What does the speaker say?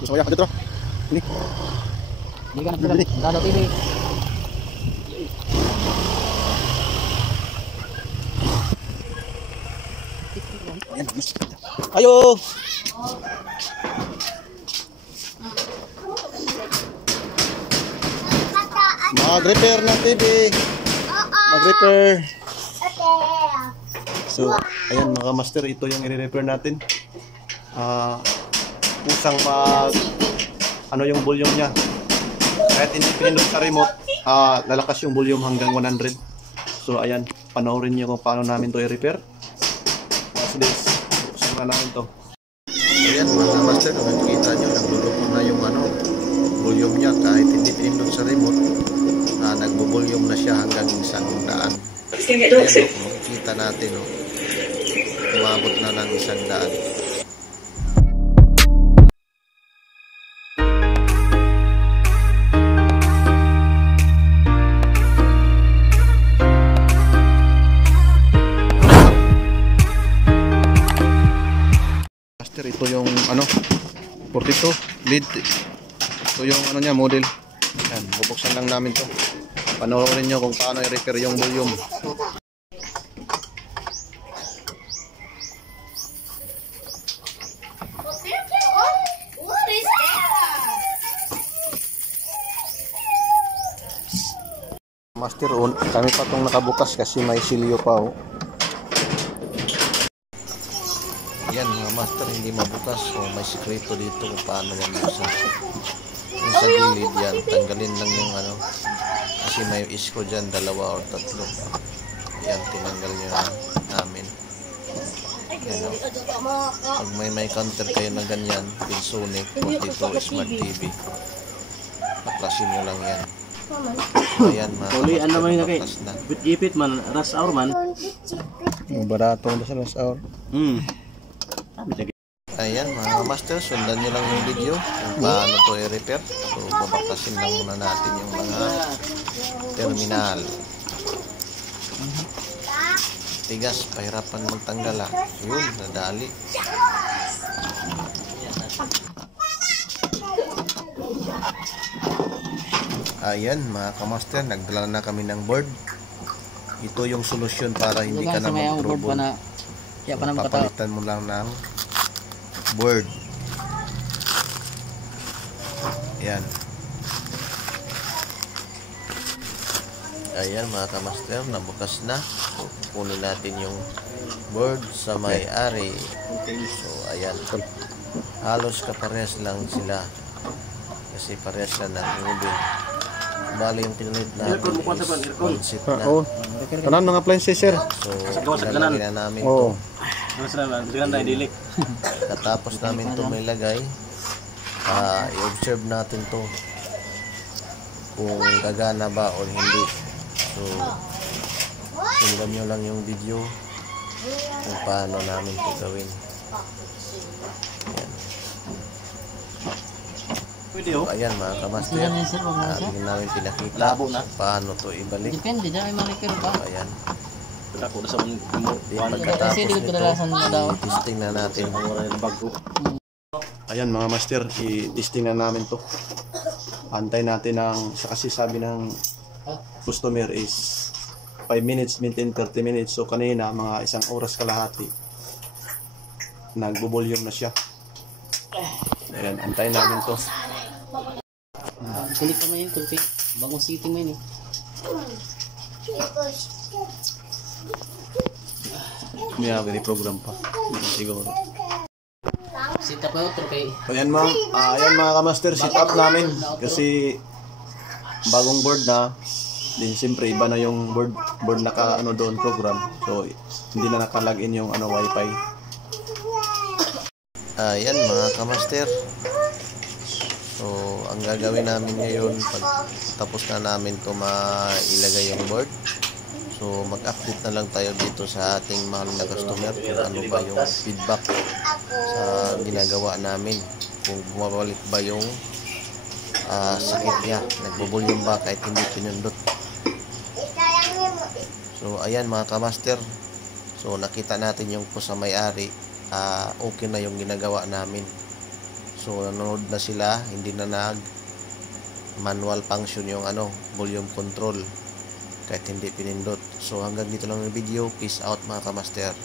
So ya, dito. Ini. Hindi ka nagdala. Dalo TV. Ayo. Mag-repair ng TV. Mag-repair. So, ayan mga master, ito yung i-repair natin. Kusang ano yung volume niya. Kahit hindi pinindot sa remote, lalakas yung volume hanggang 100. So, ayan, panoorin niyo kung paano namin to i-repair. Watch this. Buksan na namin to. Ayan mga master, kung nakikita nyo, naglulupon na yung volume niya. Kahit hindi pinindot sa remote, nagbo-volume na siya hanggang 100. Ayan, kung makikita natin, umabot na ng 100. Ito yung 42 lead. Ito yung niya, model. Ayan, bubuksan lang namin to. Panoorin nyo kung paano i-repair yung volume. Master on, kami pa itong nakabukas kasi may silyo pa. Yan mga master, hindi mabukas. So may sikreto dito kung paano yan buksan. Yung sa gilid yan, tanggalin lang yung kasi may isko dyan, 2 or 3. Yan, tinanggal nyo namin. Yan, pag may counter kayo na ganyan, Pinsonic 42 Smart TV, paklasin nyo lang yan. So ayan mga master, na Ipit man, rush hour man. barato na sa rush hour. Ayan mga master, sundan nyo lang yung video kung paano to i-repair. So babakasin lang muna natin yung mga terminal. Tigas, pahirapan magtanggal yun, nadali. Ayan mga kamaster, nagdala na kami ng board. Ito yung solusyon para hindi ka na mag-trouble. Papalitan mo lang ng board. Ayan. Ayan mga kamaster, nabukas na. So, kunin natin yung board sa may-ari. So ayan, halos kaparehas lang sila kasi parehas lang ng movie. Bali yung pinunod natin is concept na. Kanan mga appliances sir. So ilalagay na namin to. Katapos namin to may lagay, i-observe natin to kung gagana ba o hindi. So sundan nyo lang yung video kung paano namin to gawin. Ayan. So, ayan mga kamaster, hindi namin pinakita paano to ibalik. Depende na, may manikir pa. So, ayan. Kasi di ko kadalasan na daw. I-testing na natin. Ayan mga master, i-testing na namin to. Antay natin kasi sabi ng customer is 5 minutes, maintain 30 minutes. So kanina mga 1 oras kalahati, nagbo-volume na siya. Ayan, antayin namin to. Kulit ka mo yun, tulpi. Bagong city mo yun May program pa. Siguro. Sit up mo, tulpi. Ayan mga kamaster, sit up namin. Kasi bagong board na. Din siyempre iba na yung board naka doon program. So hindi na naka-login yung wifi. Ayan mga kamaster. So ang gagawin namin ngayon, pag tapos na namin to mailagay yung board, so mag-update na lang tayo dito sa ating mahal na customer kung ano ba yung feedback sa ginagawa namin, kung bumabalik ba yung sakit niya, nagbo-volume ba kahit hindi pinindot. So ayan mga kamaster, so nakita natin yung po sa may-ari, okay na yung ginagawa namin. So nanonood na sila, hindi na nag manual function yung volume control kahit hindi pinindot. So hanggang dito lang yung video. Peace out mga kamaster.